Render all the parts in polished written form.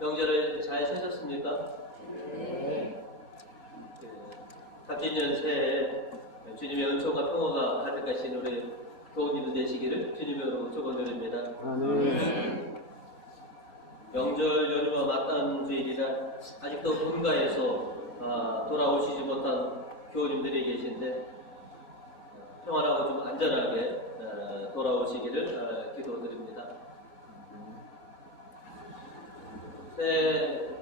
명절을 잘 쉬셨습니까? 네. 갑진년 새해 주님의 은총과 평화가 가득하신 우리 교우님들 되시기를 주님으로 축원드립니다. 네. 명절 연휴와 맞닿은 주일이라 아직도 본가에서 돌아오시지 못한 교우님들이 계신데 평안하고 좀 안전하게 돌아오시기를 기도드립니다. 새해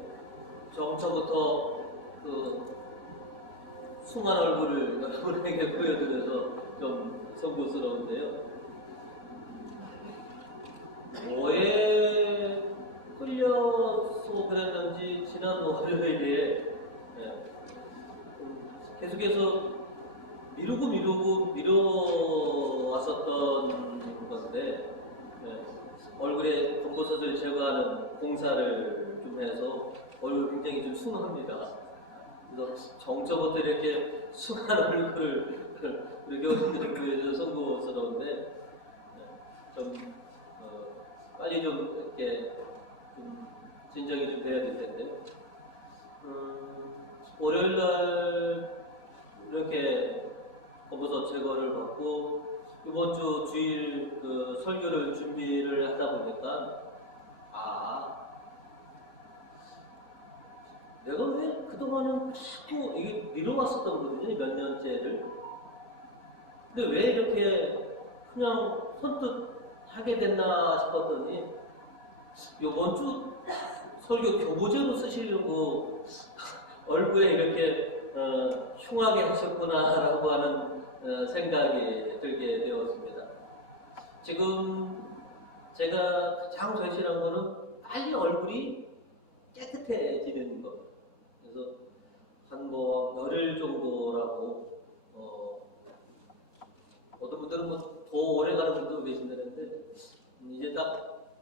정초부터 그 숭한 얼굴을 여러분에게 보여드려서 좀 송구스러운데요. 뭐에 끌려서 그랬는지 지난 월요일에 계속해서 미뤄왔었던 건데 얼굴에 검버섯을 제거하는 공사를 좀 해서 얼굴이 굉장히 좀 숭합니다. 그래서 정초부터 이렇게 숭한 얼굴을 우리 교수님들이 보여줘서 송구스러운데 좀 빨리 좀 이렇게 좀 진정이 좀 돼야 될 텐데 월요일날 이렇게 검버섯 제거를 받고 이번 주 주일 그 설교를 준비를 하다 보니까 내가 왜 그동안은 자꾸 이게 미뤄왔었던 거거든요, 몇 년째를. 근데 왜 이렇게 그냥 선뜻 하게 됐나 싶었더니 이번 주 설교 교보제로 쓰시려고 얼굴에 이렇게 흉하게 하셨구나라고 하는 생각이 들게 되었습니다. 지금 제가 가장 절실한 거는 빨리 얼굴이 깨끗해지는 것. 그래서 한 열흘 정도라고 어떤 분들은 더 오래 가는 분도 계신다는데 이제 딱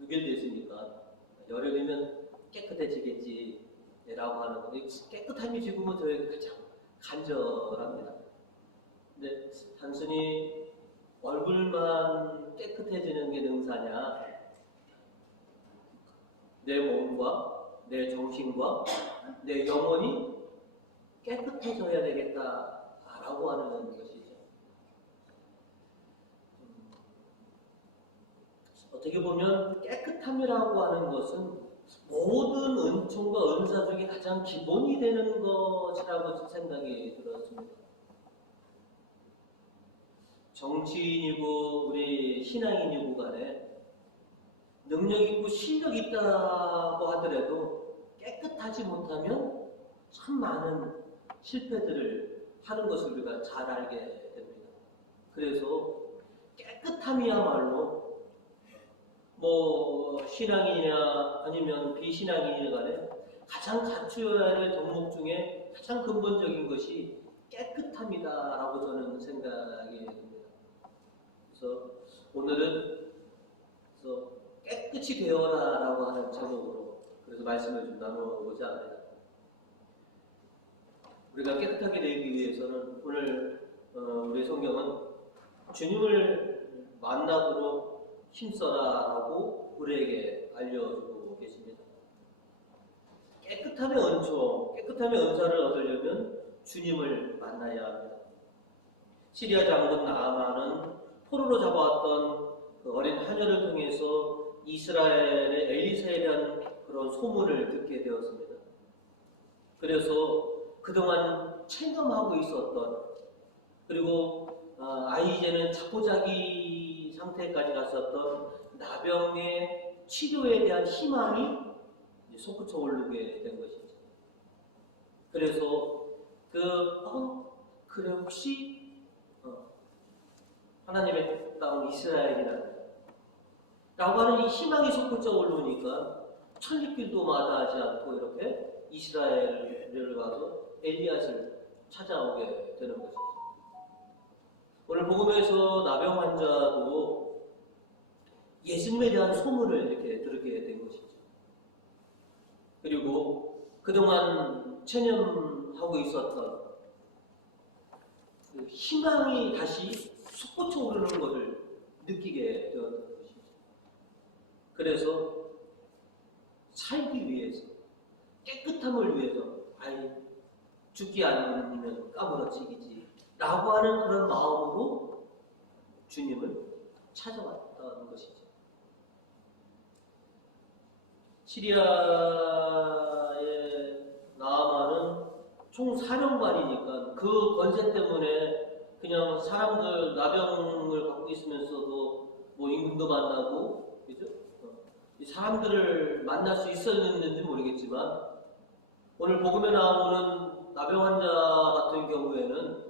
6일 됐으니까 열흘이면 깨끗해지겠지라고 하는 건데 깨끗함이 지금은 저에게 가장 간절합니다. 근데 단순히 얼굴만 깨끗해지는 게 능사냐? 내 몸과 내 정신과 내 영혼이 깨끗해져야 되겠다라고 하는 것이죠. 어떻게 보면 깨끗함이라고 하는 것은 모든 은총과 은사 중에 가장 기본이 되는 것이라고 생각이 들었습니다. 정치인이고 우리 신앙인이고 간에 능력 있고 실력 있다고 하더라도 깨끗하지 못하면 참 많은 실패들을 하는 것을 우리가 잘 알게 됩니다. 그래서 깨끗함이야말로 신앙인이나 아니면 비신앙인이나 간에 가장 갖추어야 할 덕목 중에 가장 근본적인 것이 깨끗함이다라고 저는 생각이 듭니다. 그래서 오늘은 깨끗이 되어라라고 하는 제목으로 그래서 말씀을 좀 나누고자 합니다. 우리가 깨끗하게 되기 위해서는 오늘 우리 성경은 주님을 만나도록 힘써라라고 우리에게 알려주고 계십니다. 깨끗함의 은총, 깨끗함의 은사를 얻으려면 주님을 만나야 합니다. 시리아 장군 나아만은 포로로 잡아왔던 그 어린 하녀를 통해서 이스라엘의 엘리사에 대한 그런 소문을 듣게 되었습니다. 그래서 그동안 체념하고 있었던 그리고 이제는 자포자기 상태까지 갔었던 나병의 치료에 대한 희망이 솟구쳐 오르게 된 것이죠. 그래서 그래 혹시 하나님의 땅 이스라엘이라는 라고 하는 이 희망이 솟구쳐 오르니까 천리길도 마다하지 않고 이렇게 이스라엘을 가서 엘리앗을 찾아오게 되는 것이죠. 오늘 복음에서 나병 환자도 예수님에 대한 소문을 이렇게 들게 된 것이죠. 그리고 그동안 체념하고 있었던 그 희망이 다시 솟구쳐 오르는 것을 느끼게 되었던 것이죠. 그래서 살기 위해서, 깨끗함을 위해서, 아이, 죽기 아니면 까무러치기지 라고 하는 그런 마음으로 주님을 찾아왔다는 것이죠. 시리아의 나아만은 총 사령관이니까 그 권세 때문에 그냥 사람들 나병을 갖고 있으면서도 뭐 임금도 만나고, 그죠? 이 사람들을 만날 수 있었는지 모르겠지만 오늘 복음에 나오는 나병 환자 같은 경우에는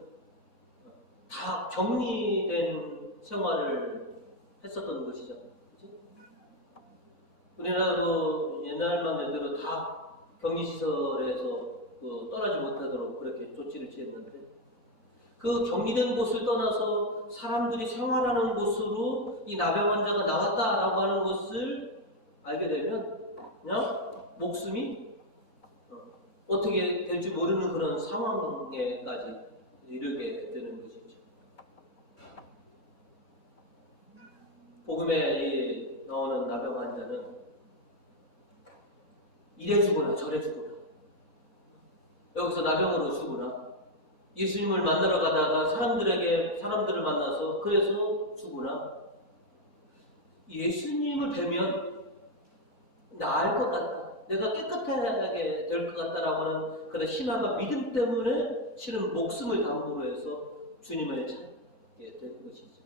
다 격리된 생활을 했었던 것이죠. 그치? 우리나라도 옛날만 해도 다 격리시설에서 떠나지 못하도록 그렇게 조치를 취했는데, 그 격리된 곳을 떠나서 사람들이 생활하는 곳으로 이 나병 환자가 나왔다라고 하는 것을 알게 되면 그냥 목숨이 어떻게 될지 모르는 그런 상황에까지 이르게 되는 것이죠. 복음에 나오는 나병 환자는 이래 죽으나 저래 죽으나, 여기서 나병으로 죽으나, 예수님을 만나러 가다가 사람들을 만나서 그래서 죽으나, 예수님을 뵈면 나을 것 같다, 내가 깨끗하게 될 것 같다라고 하는 그런 신앙과 믿음 때문에 실은 목숨을 담보로 해서 주님을 찾게 된 것이죠.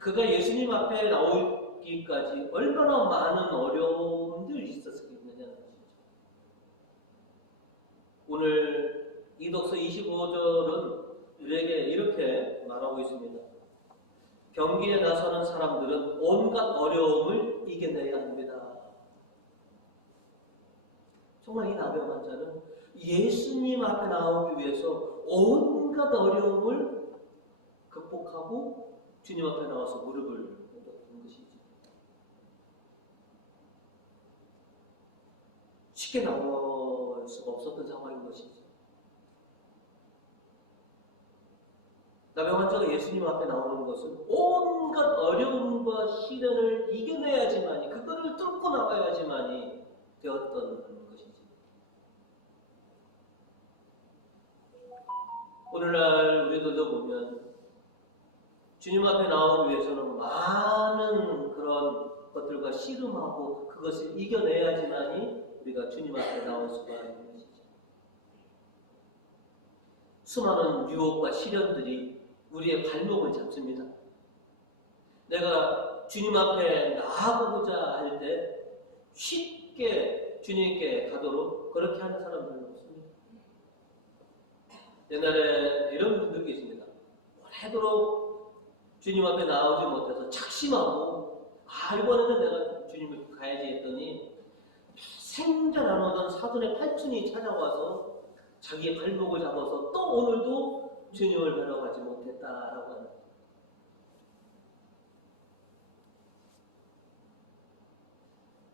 그가 예수님 앞에 나오기까지 얼마나 많은 어려움들이 있었겠느냐는 것이죠. 오늘 이독서 25절은 우리에게 이렇게 말하고 있습니다. 경기에 나서는 사람들은 온갖 어려움을 이겨내야 합니다. 정말 이 나병 환자는 예수님 앞에 나오기 위해서 온갖 어려움을 극복하고 주님 앞에 나와서 무릎을 꿇는 것이죠. 쉽게 나올 수가 없었던 상황인 것이죠. 나병 환자가 예수님 앞에 나오는 것은 온갖 어려움과 시련을 이겨내야지만이, 그거를 뚫고 나가야지만이 되었던 것이죠. 오늘날 우리들도 보면 주님 앞에 나오기 위해서는 많은 그런 것들과 씨름하고 그것을 이겨내야지만이 우리가 주님 앞에 나올 수가 있는 것이죠. 수많은 유혹과 시련들이 우리의 발목을 잡습니다. 내가 주님 앞에 나아가고자 할 때 쉽게 주님께 가도록 그렇게 하는 사람들은 없습니다. 옛날에 이런 분들이 계십니다. 오래도록 주님 앞에 나오지 못해서 착심하고, 이번에는 내가 주님을 가야지 했더니 생전 안 오던 사돈의 팔촌이 찾아와서 자기의 발목을 잡아서 또 오늘도 주님을 뵈러 가지 못했다라고 하는.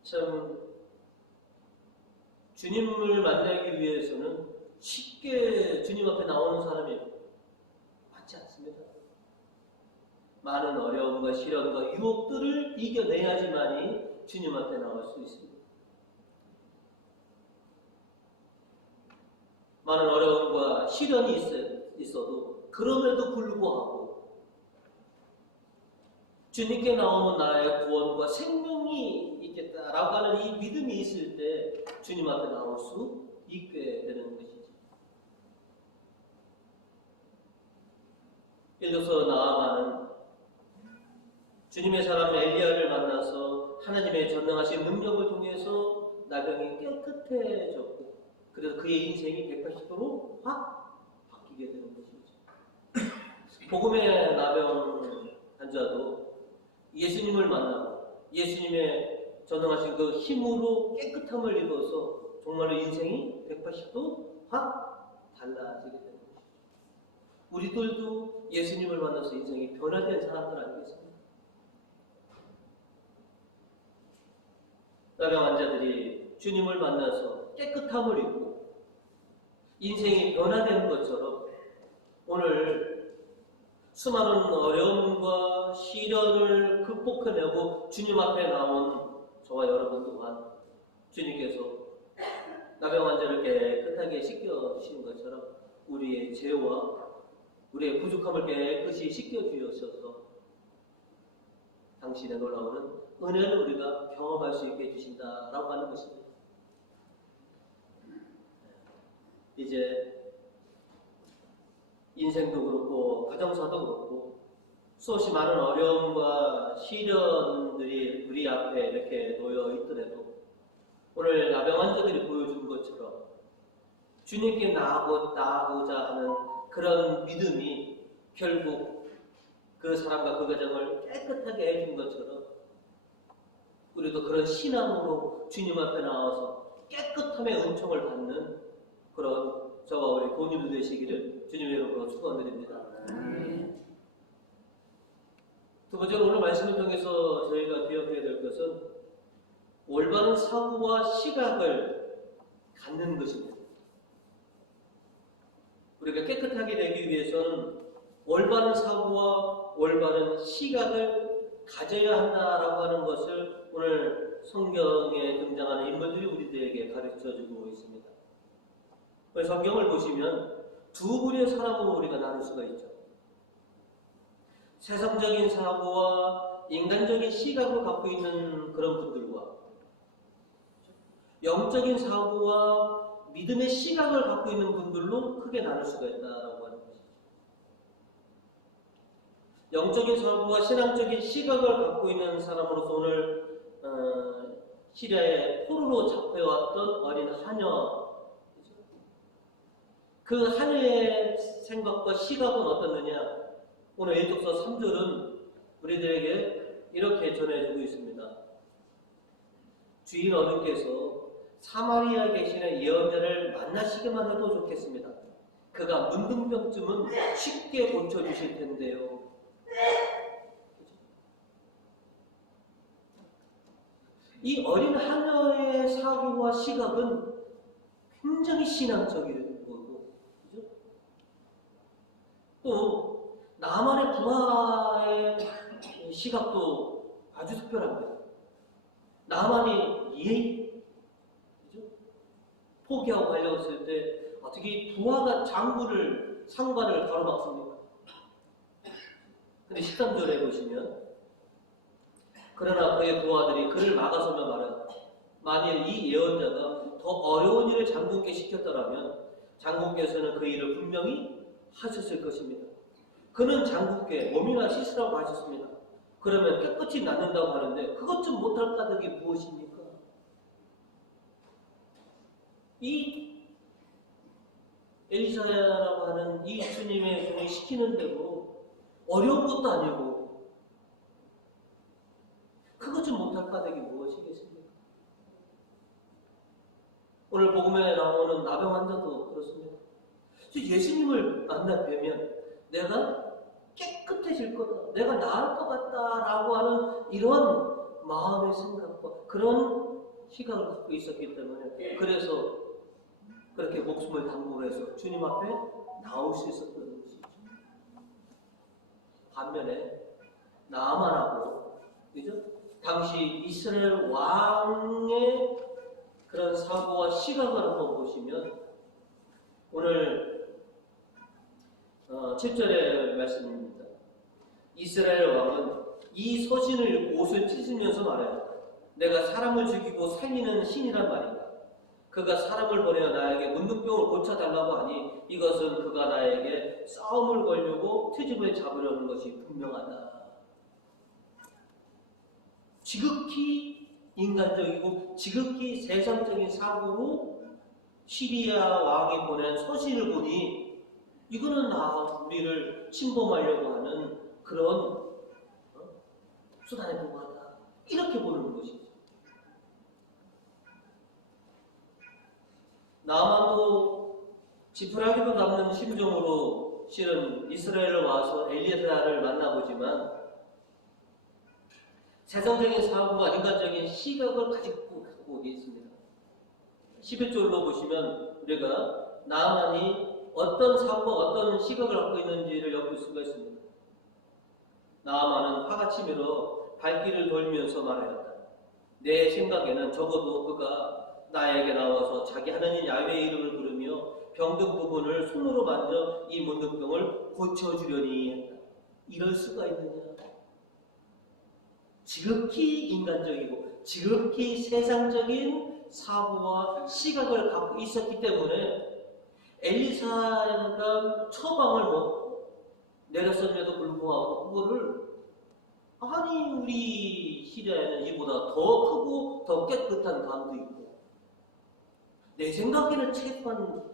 참 주님을 만나기 위해서는 쉽게 주님 앞에 나오는 사람이 많지 않습니다. 많은 어려움과 시련과 유혹들을 이겨내야지만이 주님 앞에 나올 수 있습니다. 많은 어려움과 시련이 있어도 그럼에도 불구하고 주님께 나오면 나의 구원과 생명이 있겠다라고 하는 이 믿음이 있을 때 주님 앞에 나올 수 있게 되는 것이죠. 예를 들어서 나아만은 주님의 사람 엘리야를 만나서 하나님의 전능하신 능력을 통해서 나병이 깨끗해졌고, 그래서 그의 인생이 180도로 확 바뀌게 되는 것이죠. 복음의 나병 환자도 예수님을 만나고 예수님의 전능하신 그 힘으로 깨끗함을 입어서 정말로 인생이 180도 확 달라지게 되는 것이죠. 우리들도 예수님을 만나서 인생이 변화된 사람들 아니겠습니까? 나병 환자들이 주님을 만나서 깨끗함을 입고 인생이 변화된 것처럼 오늘 수많은 어려움과 시련을 극복해내고 주님 앞에 나온 저와 여러분 또한 주님께서 나병 환자를 깨끗하게 씻겨주시는 것처럼 우리의 죄와 우리의 부족함을 깨끗이 씻겨주셔서 당신의 놀라운 은혜를 우리가 경험할 수 있게 해주신다라고 하는 것입니다. 이제 인생도 그렇고 가정사도 그렇고 수없이 많은 어려움과 시련들이 우리 앞에 이렇게 놓여 있더라도 오늘 나병 환자들이 보여준 것처럼 주님께 나아가고자 하는 그런 믿음이 결국 그 사람과 그 가정을 깨끗하게 해준 것처럼 우리도 그런 신앙으로 주님 앞에 나와서 깨끗함의 은총을 받는 그런 저와 우리 본인들 되시기를 주님의 이름으로 축원드립니다. 두 번째로 오늘 말씀을 통해서 저희가 기억해야 될 것은 올바른 사고와 시각을 갖는 것입니다. 우리가 깨끗하게 되기 위해서는 올바른 사고와 올바른 시각을 가져야 한다라고 하는 것을 오늘 성경에 등장하는 인물들이 우리들에게 가르쳐주고 있습니다. 성경을 보시면 두 부류의 사람으로 우리가 나눌 수가 있죠. 세상적인 사고와 인간적인 시각을 갖고 있는 그런 분들과 영적인 사고와 믿음의 시각을 갖고 있는 분들로 크게 나눌 수가 있다라고 하는 것이죠. 영적인 사고와 신앙적인 시각을 갖고 있는 사람으로서 오늘 시리아의 포로로 잡혀왔던 어린 하녀, 그 하녀의 생각과 시각은 어떻느냐? 오늘 에베소서 3절은 우리들에게 이렇게 전해주고 있습니다. 주인 어른께서 사마리아에 계시는 예언자를 만나시기만 해도 좋겠습니다. 그가 문둥병쯤은 쉽게 고쳐주실 텐데요. 이 어린 하녀의 사고와 시각은 굉장히 신앙적인 거고, 그죠? 또 나만의 부하의 시각도 아주 특별합니다. 나만이 예의, 그죠? 포기하고 가려웠을 때 어떻게 부하가 장군을 상관을 가로막습니까? 근데 13절에 보시면 그러나 그의 부하들이 그를 막아서며 말하다. 만일 이 예언자가 더 어려운 일을 장군께 시켰더라면 장군께서는 그 일을 분명히 하셨을 것입니다. 그는 장군께 몸이나 씻으라고 하셨습니다. 그러면 깨끗이 낫는다고 하는데 그것 좀 못할 까닭이 무엇입니까? 이 엘리사야라고 하는 이 주님의 종이 시키는 대로 어려운 것도 아니고 그것 좀 못할 까닭이 무엇이겠습니까? 오늘 복음에 나오는 나병 환자도 그렇습니다. 예수님을 만나 뵈면 내가 깨끗해질 거다, 내가 나을 것 같다라고 하는 이런 마음의 생각과 그런 시각을 갖고 있었기 때문에 그래서 그렇게 목숨을 담보해서 주님 앞에 나올 수 있었던 것이죠. 반면에 나아만하고, 그죠? 당시 이스라엘 왕의 그런 사고와 시각을 한번 보시면 오늘 7절의 말씀입니다. 이스라엘 왕은 이 서신을 읽고 옷을 찢으면서 말하였다. 내가 사람을 죽이고 살리는 신이란 말인가? 그가 사람을 보내어 나에게 문둥병을 고쳐달라고 하니 이것은 그가 나에게 싸움을 걸려고 트집을 잡으려는 것이 분명하다. 지극히 인간적이고 지극히 세상적인 사고로 시리아 왕이 보낸 서신을 보니 이거는 우리를 침범하려고 하는 그런 수단에 불과하다. 이렇게 보는 것이죠. 나만도 지푸라기도 남는 심정으로 실은 이스라엘로 와서 엘리사를 만나보지만 세상적인 사고와 인간적인 시각을 가지고 있습니다. 11절로 보시면 우리가 나만이 어떤 사고와 어떤 시각을 갖고 있는지를 엿볼 수가 있습니다. 나아만은 화가 치밀어 발길을 돌면서 말하였다. 내 생각에는 적어도 그가 나에게 나와서 자기 하나님 야훼의 이름을 부르며 병든 부분을 손으로 만져 이 문둥병을 고쳐주려니 했다. 이럴 수가 있느냐? 지극히 인간적이고 지극히 세상적인 사고와 시각을 갖고 있었기 때문에 엘리사가 처방을 내렸음에도 불구하고 그거를 아니 우리 시리아에는 이보다 더 크고 더 깨끗한 강도 있고 내 생각에는 최소한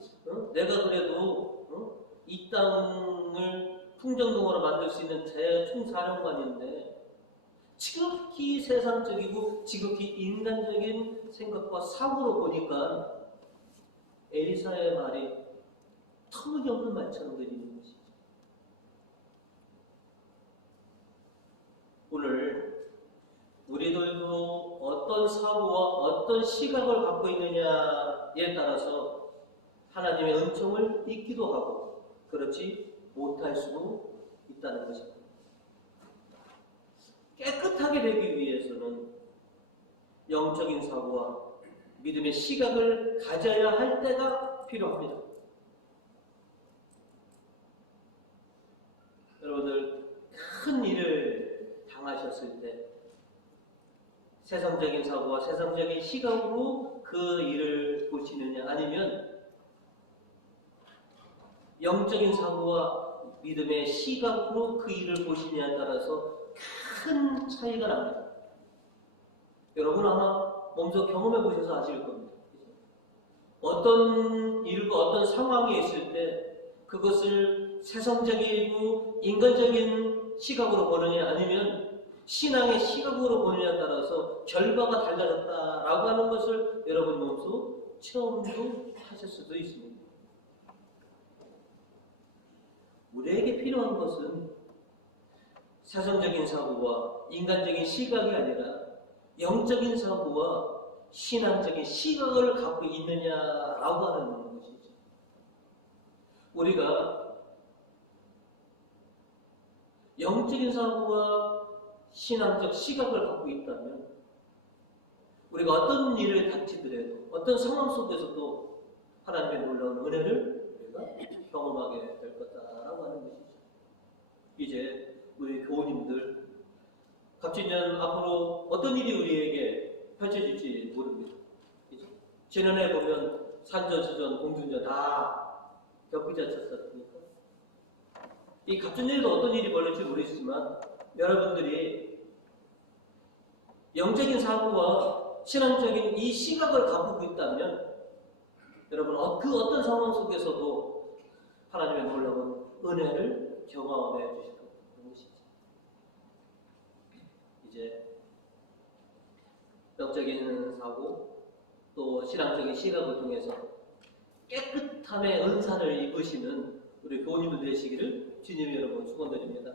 내가 그래도 이 땅을 풍정동으로 만들 수 있는 대총사령관인데 지극히 세상적이고 지극히 인간적인 생각과 사고로 보니까 엘리사의 말이 터무니없는 말처럼 들리는 것이죠. 오늘 우리들도 어떤 사고와 어떤 시각을 갖고 있느냐에 따라서 하나님의 은총을 잊기도 하고 그렇지 못할 수도 있다는 것입니다. 깨끗하게 되기 위해서는 영적인 사고와 믿음의 시각을 가져야 할 때가 필요합니다. 여러분들 큰 일을 당하셨을 때 세상적인 사고와 세상적인 시각으로 그 일을 보시느냐 아니면 영적인 사고와 믿음의 시각으로 그 일을 보시느냐에 따라서 큰 차이가 납니다. 여러분 아마 몸소 경험해 보셔서 아실 겁니다. 어떤 일과 어떤 상황에 있을 때 그것을 세상적이고 인간적인 시각으로 보느냐 아니면 신앙의 시각으로 보느냐에 따라서 결과가 달라졌다라고 하는 것을 여러분 몸소 체험도 하실 수도 있습니다. 우리에게 필요한 것은 세상적인 사고와 인간적인 시각이 아니라 영적인 사고와 신앙적인 시각을 갖고 있느냐라고 하는 것이죠. 우리가 영적인 사고와 신앙적 시각을 갖고 있다면 우리가 어떤 일을 닥치더라도 어떤 상황 속에서도 하나님의 놀라운 은혜를 우리가 경험하게 될 거다라고 하는 것이죠. 이제 우리 교우님들 갑진년 앞으로 어떤 일이 우리에게 펼쳐질지 모릅니다. 그죠? 지난해 보면 산전수전, 공중전 다 겪지 않았습니까? 이 갑진년에도 어떤 일이 벌릴지 모르겠지만 여러분들이 영적인 사고와 신앙적인 이 시각을 갖고 있다면 여러분 그 어떤 상황 속에서도 하나님의 놀라운 은혜를 경험해 주실 것입니다. 이제 영적인 사고 또 신앙적인 시각을 통해서 깨끗함의 은사를 입으시는 우리 교우님들 되시기를 주님 여러분 축원드립니다.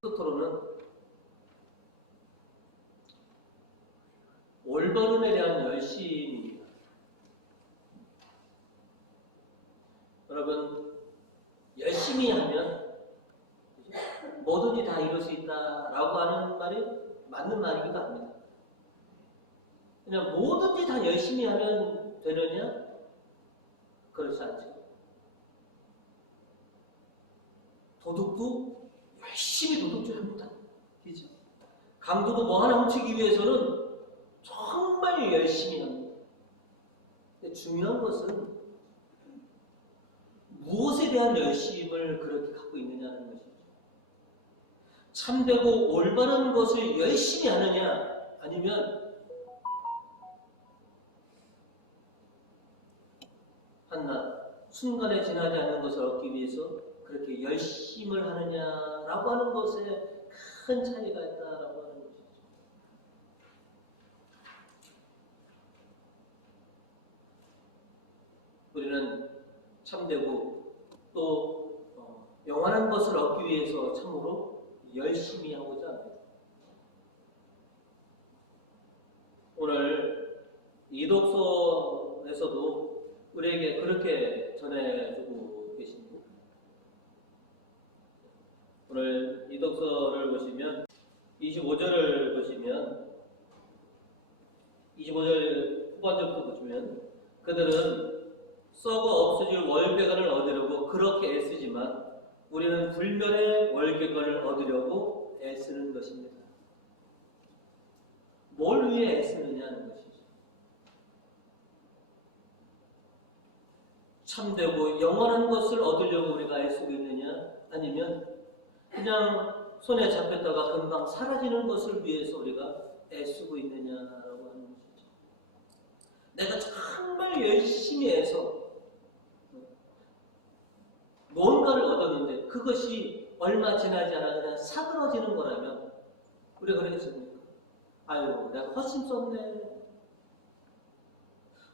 끝으로는 올바름에 대한 열심입니다. 여러분 열심히 하면 뭐든지 다 이룰 수 있다라고 하는 말이 맞는 말이기도 합니다. 그냥 뭐든지 다 열심히 하면 되느냐? 그렇지 않죠. 도둑도 열심히 도둑질합니다. 그죠? 강도도 뭐 하나 훔치기 위해서는 정말 열심히 합니다. 근데 중요한 것은 무엇에 대한 열심을 그렇게 갖고 있느냐는 것이죠. 참되고 올바른 것을 열심히 하느냐 아니면 한낱 순간에 지나지 않는 것을 얻기 위해서 그렇게 열심을 하느냐라고 하는 것에 큰 차이가 있다라고 하는 것이죠. 우리는 참되고 또 영원한 것을 얻기 위해서 참으로 열심히 하고자 합니다. 오늘 이 독서에서도 우리에게 그렇게 전해주고 계십니다. 오늘 이 독서를 보시면 25절을 보시면 25절 후반절부터 보시면 그들은 썩어 없어질 월계관을 얻으려고 그렇게 애쓰지만 우리는 불멸의 월계관을 얻으려고 애쓰는 것입니다. 뭘 위해 애쓰느냐는 것이죠. 참되고 영원한 것을 얻으려고 우리가 애쓰고 있느냐, 아니면 그냥 손에 잡혔다가 금방 사라지는 것을 위해서 우리가 애쓰고 있느냐라고 하는 것이죠. 내가 정말 열심히 해서 뭔가를 얻었는데 그것이 얼마 지나지 않아 그냥 사그러지는 거라면 우리가 그러겠습니까? 아유, 내가 헛심 썼네.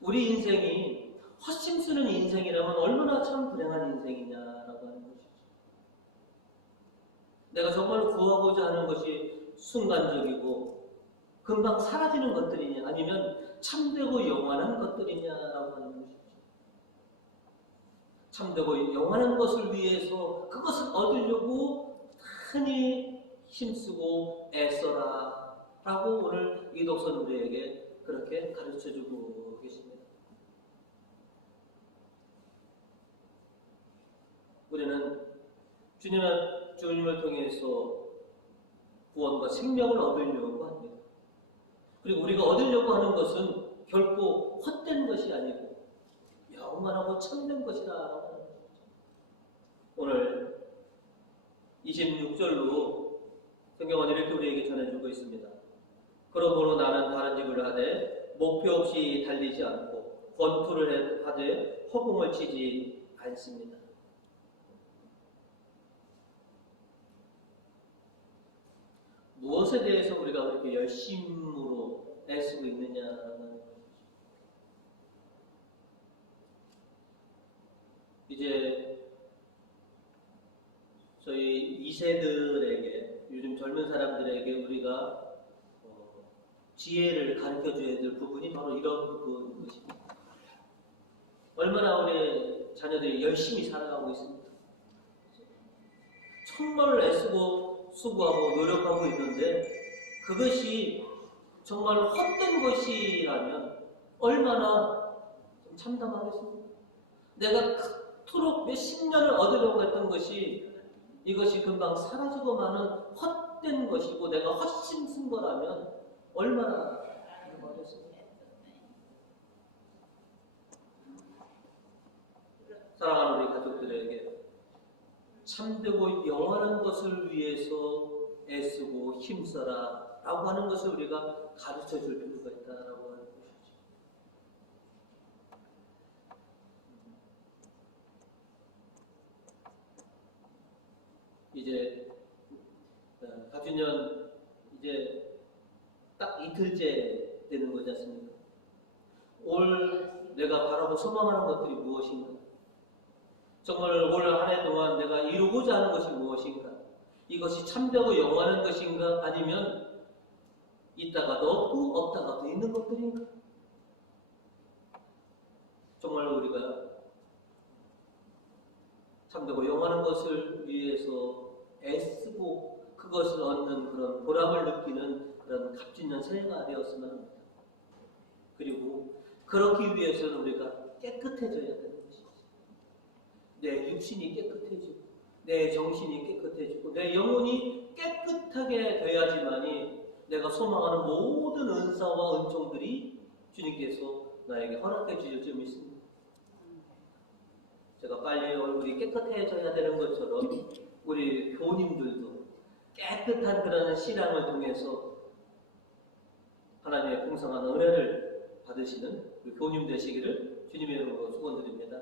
우리 인생이 헛심 쓰는 인생이라면 얼마나 참 불행한 인생이냐라고 하는 것이죠. 내가 정말로 구하고자 하는 것이 순간적이고 금방 사라지는 것들이냐, 아니면 참되고 영원한 것들이냐라고 하는 것이죠. 참되고 영원한 것을 위해서 그것을 얻으려고 많이 힘쓰고 애써라 라고 오늘 이 독서는 우리에게 그렇게 가르쳐주고 계십니다. 우리는 주님을 통해서 구원과 생명을 얻으려고 합니다. 그리고 우리가 얻으려고 하는 것은 결코 헛된 것이 아니고 영원하고 참된 것이라고 하는 것이죠. 오늘 26절로 성경은 이렇게 우리에게 전해주고 있습니다. 그러므로 나는 다른 집을 하되 목표 없이 달리지 않고 권투를 하되 허공을 치지 않습니다. 무엇에 대해서 우리가 그렇게 열심으로 애쓰고 있느냐는 것이죠. 이제 저희 2세들에게, 요즘 젊은 사람들에게 우리가 지혜를 가르쳐줘야 될 부분이 바로 이런 부분인 것입니다. 얼마나 우리 자녀들이 열심히 살아가고 있습니다. 정말 애쓰고 수고하고 노력하고 있는데 그것이 정말 헛된 것이라면 얼마나 좀 참담하겠습니까? 내가 그토록 몇십 년을 얻으려고 했던 것이 이것이 금방 사라지고 마는 헛된 것이고 내가 헛심 쓴 거라면 얼마나 참담하겠습니까? 사랑하는 우리 가족들에게 참되고 영원한 것을 위해서 애쓰고 힘써라 라고 하는 것을 우리가 가르쳐 줄 필요가 있다라고 하는 것이죠. 이제 갑주년 이제 딱 이틀째 되는 거지 않습니까? 올 내가 바라고 소망하는 것들이 무엇인가? 정말 올 한 해 동안 내가 이루고자 하는 것이 무엇인가? 이것이 참되고 영원한 것인가? 아니면 있다가도 없고 없다가도 있는 것들인가? 정말 우리가 참되고 영원한 것을 위해서 애쓰고 그것을 얻는 그런 보람을 느끼는 그런 갑진년 새해가 되었으면 합니다. 그리고 그렇기 위해서는 우리가 깨끗해져야 되는 것이죠. 내 육신이 깨끗해지고 내 정신이 깨끗해지고 내 영혼이 깨끗하게 돼야지만이 내가 소망하는 모든 은사와 은총들이 주님께서 나에게 허락해 주실 점이 있습니다. 제가 빨리 얼굴이 깨끗해져야 되는 것처럼 우리 교우님들도 깨끗한 그런 신앙을 통해서 하나님의 풍성한 은혜를 받으시는 우리 교우님 되시기를 주님의 이름으로 축원드립니다.